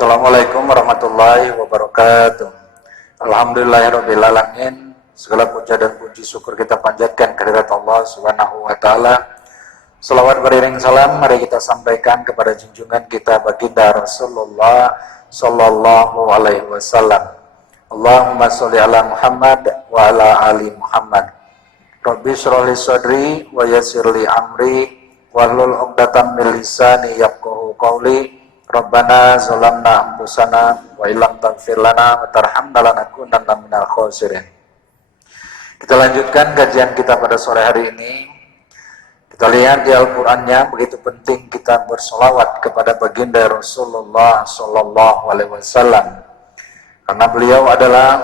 Assalamualaikum warahmatullahi wabarakatuh. Alhamdulillahirabbil alamin. Segala puja dan puji syukur kita panjatkan kehadirat Allah Subhanahu wa taala. Selawat beriring salam mari kita sampaikan kepada junjungan kita baginda Rasulullah sallallahu alaihi wasallam. Allahumma sholli ala Muhammad wa ala ali Muhammad. Rabbi shrah li sadri wa yassir li amri wahlul 'uqdatam min lisani yafqahu qawli. Rabbana zalamna anfusana wa illam taghfir lana wa tarhamna lanakunanna minal khosirin. Kita lanjutkan kajian kita pada sore hari ini. Kita lihat di Al-Qur'annya begitu penting kita bersolawat kepada baginda Rasulullah sallallahu alaihi wasallam. Karena beliau adalah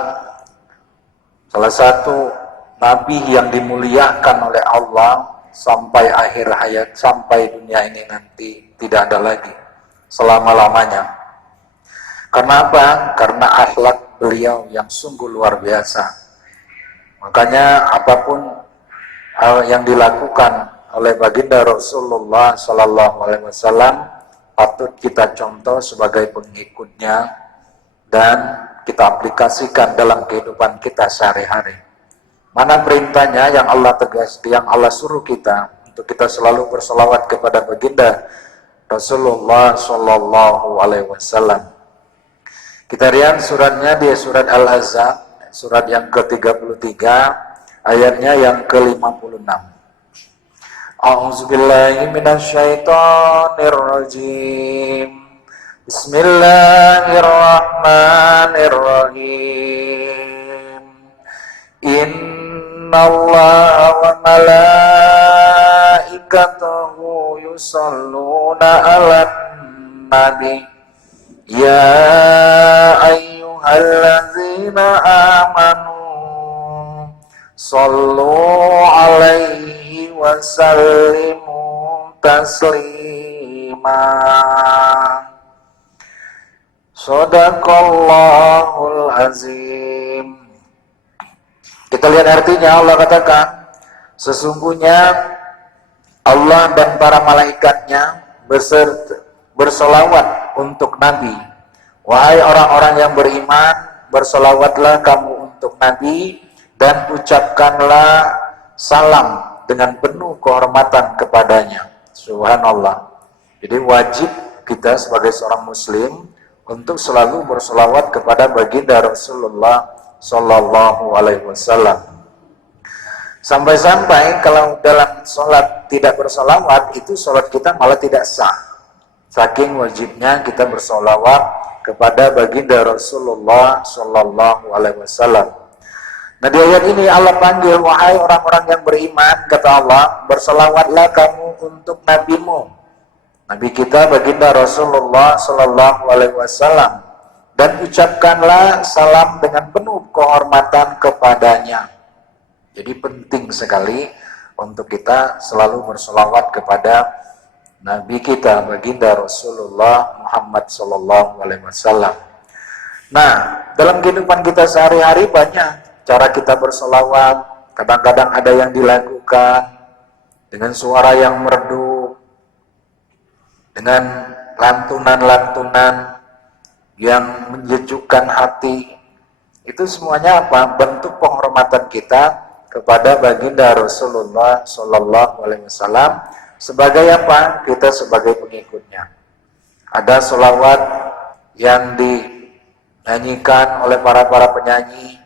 salah satu nabi yang dimuliakan oleh Allah sampai akhir hayat, sampai dunia ini nanti tidak ada lagi selama-lamanya. Karena apa? Karena akhlak beliau yang sungguh luar biasa. Makanya apapun hal yang dilakukan oleh baginda Rasulullah sallallahu alaihi wasallam patut kita contoh sebagai pengikutnya dan kita aplikasikan dalam kehidupan kita sehari-hari. Mana perintahnya yang Allah tegas, yang Allah suruh kita untuk kita selalu berselawat kepada baginda Rasulullah sallallahu alaihi wasallam. Kita lihat suratnya di surat Al-Ahzab, surat yang ke-33, ayatnya yang ke-56. A'udzubillahi minasyaitonir rajim. Bismillahirrahmanirrahim. Innallaha wa malaikatahu yusalluna 'alan nabi ya ayyuhalladzina amanu sallu 'alaihi wa sallimu taslima. Shadaqallahul azim. Kita lihat artinya. Allah katakan, sesungguhnya Allah dan para malaikatnya bersolawat untuk Nabi. Wahai orang-orang yang beriman, bersolawatlah kamu untuk Nabi dan ucapkanlah salam dengan penuh kehormatan kepadanya. Subhanallah. Jadi wajib kita sebagai seorang muslim untuk selalu bersolawat kepada baginda Rasulullah sallallahu alaihi wasallam. Sampai-sampai kalau dalam sholat tidak bersolawat, itu sholat kita malah tidak sah. Saking wajibnya kita bersolawat kepada baginda Rasulullah sallallahu alaihi wasallam. Nah, di ayat ini Allah panggil, wahai orang-orang yang beriman, kata Allah, bersolawatlah kamu untuk nabimu, Nabi kita baginda Rasulullah sallallahu alaihi wasallam, dan ucapkanlah salam dengan penuh kehormatan kepadanya. Jadi penting sekali untuk kita selalu bersolawat kepada Nabi kita baginda Rasulullah Muhammad sallallahu alaihi wasallam. Nah, dalam kehidupan kita sehari-hari banyak cara kita bersolawat. Kadang-kadang ada yang dilakukan dengan suara yang merdu, dengan lantunan-lantunan yang menyejukkan hati. Itu semuanya apa? Bentuk penghormatan kita kepada baginda Rasulullah sallallahu alaihi wasallam. Sebagai apa? Kita sebagai pengikutnya. Ada sholawat yang dinyanyikan oleh para penyanyi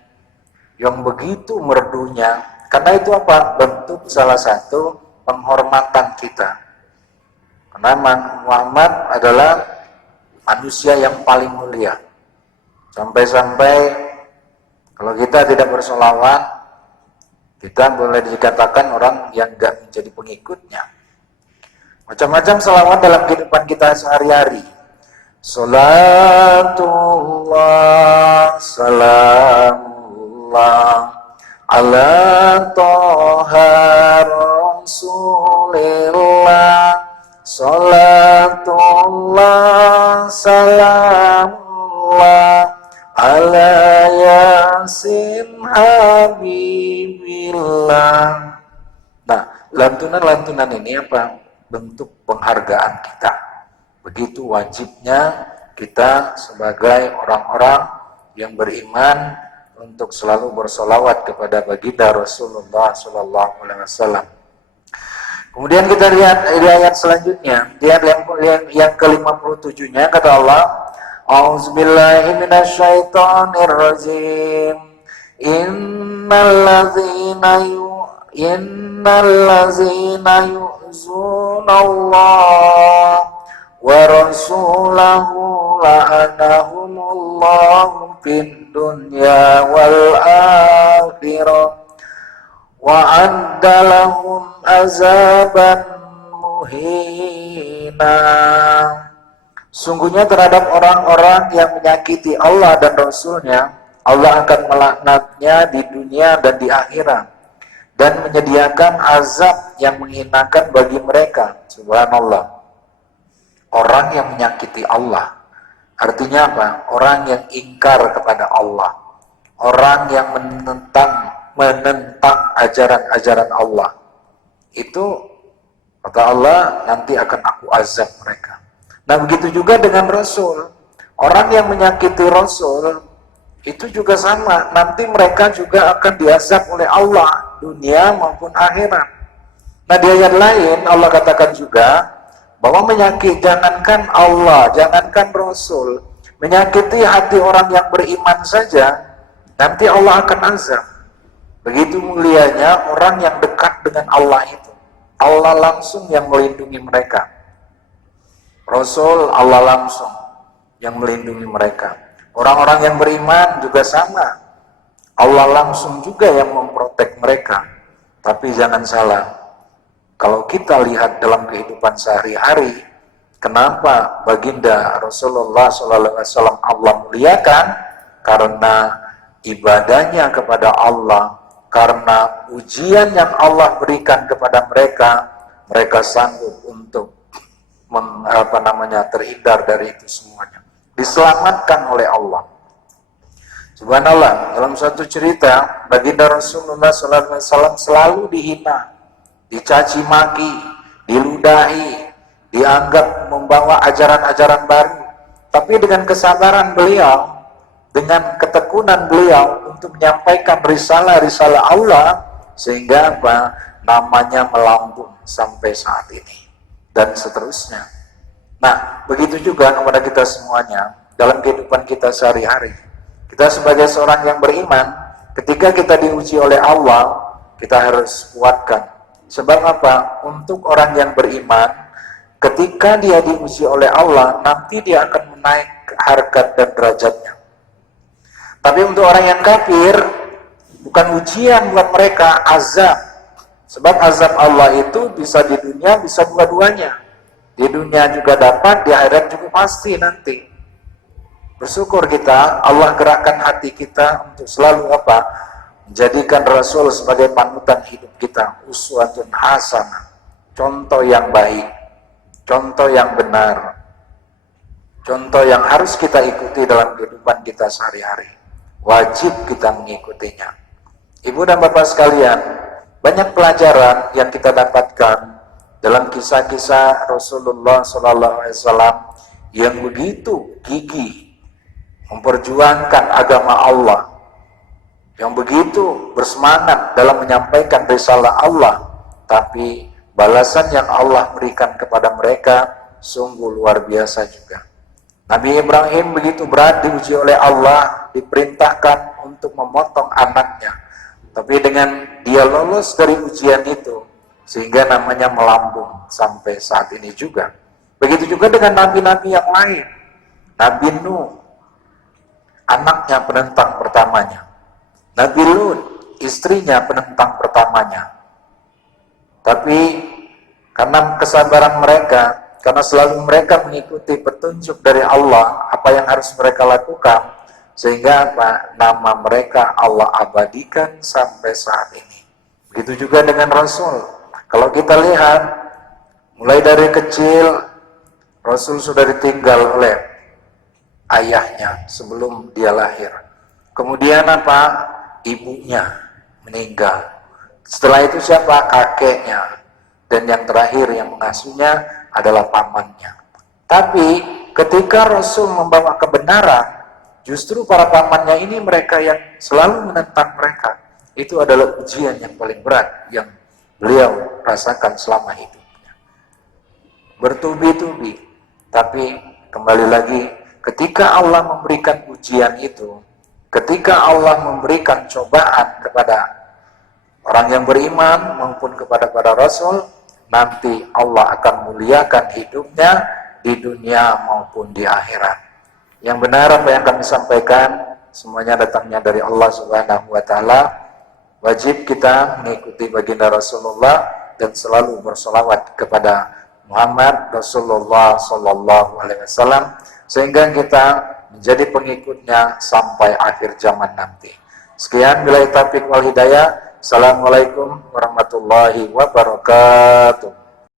yang begitu merdunya. Karena itu apa? Bentuk salah satu penghormatan kita. Karena Muhammad adalah manusia yang paling mulia. Sampai-sampai kalau kita tidak bersolawat, kita boleh dikatakan orang yang gak menjadi pengikutnya. Macam-macam salawat dalam kehidupan kita sehari-hari. Salatullah, salamullah, ala toha rasulillah. Salatullah, salamullah, ala yasin habibillah. Nah, lantunan-lantunan ini apa? Bentuk penghargaan kita. Begitu wajibnya kita sebagai orang-orang yang beriman untuk selalu bersolawat kepada baginda Rasulullah Sallallahu Alaihi Wasallam. Kemudian kita lihat di ayat selanjutnya, di ayat yang ke-57-nya kata Allah, A'udzubillahi minasyaitonirrajim. Innallazina yu'zunallah wa rasulahu la'anahumullahu fid dunya wal akhirah wa adda lahum azaban muhina. Sungguhnya terhadap orang-orang yang menyakiti Allah dan Rasulnya, Allah akan melaknatnya di dunia dan di akhirat dan menyediakan azab yang menghinakan bagi mereka. Subhanallah. Orang yang menyakiti Allah artinya apa? Orang yang ingkar kepada Allah, orang yang menentang ajaran-ajaran Allah, itu kata Allah nanti akan aku azab mereka. Nah begitu juga dengan Rasul, orang yang menyakiti Rasul itu juga sama, nanti mereka juga akan diazab oleh Allah dunia maupun akhirat. Nah di ayat lain Allah katakan juga bahwa jangankan Allah, jangankan Rasul, menyakiti hati orang yang beriman saja nanti Allah akan azab. Begitu mulianya orang yang dekat dengan Allah itu. Allah langsung yang melindungi mereka. Rasul Allah langsung yang melindungi mereka. Orang-orang yang beriman juga sama. Allah langsung juga yang memprotek mereka. Tapi jangan salah. Kalau kita lihat dalam kehidupan sehari-hari, kenapa baginda Rasulullah SAW Allah muliakan? Karena ibadahnya kepada Allah, karena ujian yang Allah berikan kepada mereka, mereka sanggup untuk terhindar dari itu semuanya, diselamatkan oleh Allah. Subhanallah, dalam satu cerita baginda Rasulullah SAW selalu dihina, dicaci maki, diludahi, dianggap membawa ajaran-ajaran baru, tapi dengan kesabaran beliau, dengan ketekunan beliau untuk menyampaikan risalah-risalah Allah, sehingga apa? Namanya melambung sampai saat ini dan seterusnya. Nah, begitu juga kepada kita semuanya dalam kehidupan kita sehari-hari. Kita sebagai seorang yang beriman, ketika kita diuji oleh Allah, kita harus kuatkan. Sebab apa? Untuk orang yang beriman, ketika dia diuji oleh Allah, nanti dia akan menaik harkat dan derajatnya. Tapi untuk orang yang kafir, bukan ujian buat mereka, azab. Sebab azab Allah itu bisa di dunia, bisa dua-duanya. Di dunia juga dapat, di akhirat juga pasti nanti. Bersyukur kita, Allah gerakkan hati kita untuk selalu apa? Menjadikan Rasul sebagai panutan hidup kita, uswatun hasanah, contoh yang baik, contoh yang benar, contoh yang harus kita ikuti dalam kehidupan kita sehari-hari. Wajib kita mengikutinya. Ibu dan bapak sekalian, banyak pelajaran yang kita dapatkan dalam kisah-kisah Rasulullah SAW yang begitu gigih memperjuangkan agama Allah, yang begitu bersemangat dalam menyampaikan risalah Allah, tapi balasan yang Allah berikan kepada mereka sungguh luar biasa juga. Nabi Ibrahim begitu berat diuji oleh Allah, diperintahkan untuk memotong anaknya. Tapi dengan dia lolos dari ujian itu, sehingga namanya melambung sampai saat ini juga. Begitu juga dengan nabi-nabi yang lain. Nabi Nuh, anaknya penentang pertamanya. Nabi Lut, istrinya penentang pertamanya. Tapi karena kesabaran mereka, karena selalu mereka mengikuti petunjuk dari Allah, apa yang harus mereka lakukan, sehingga apa? Nama mereka Allah abadikan sampai saat ini. Begitu juga dengan Rasul. Kalau kita lihat, mulai dari kecil, Rasul sudah ditinggal oleh ayahnya sebelum dia lahir. Kemudian apa? Ibunya meninggal. Setelah itu siapa? Kakeknya. Dan yang terakhir yang mengasuhnya adalah pamannya. Tapi ketika Rasul membawa kebenaran, justru para pamannya ini mereka yang selalu menentang mereka. Itu adalah ujian yang paling berat yang beliau rasakan selama hidupnya. Bertubi-tubi, tapi kembali lagi, ketika Allah memberikan ujian itu, ketika Allah memberikan cobaan kepada orang yang beriman maupun kepada para Rasul, nanti Allah akan muliakan hidupnya di dunia maupun di akhirat. Yang benar apa yang kami sampaikan semuanya datangnya dari Allah Subhanahu wa taala. Wajib kita mengikuti baginda Rasulullah dan selalu bersolawat kepada Muhammad Rasulullah sallallahu alaihi wasallam sehingga kita menjadi pengikutnya sampai akhir zaman nanti. Sekian, billahi taufiq wal hidayah. Assalamualaikum warahmatullahi wabarakatuh.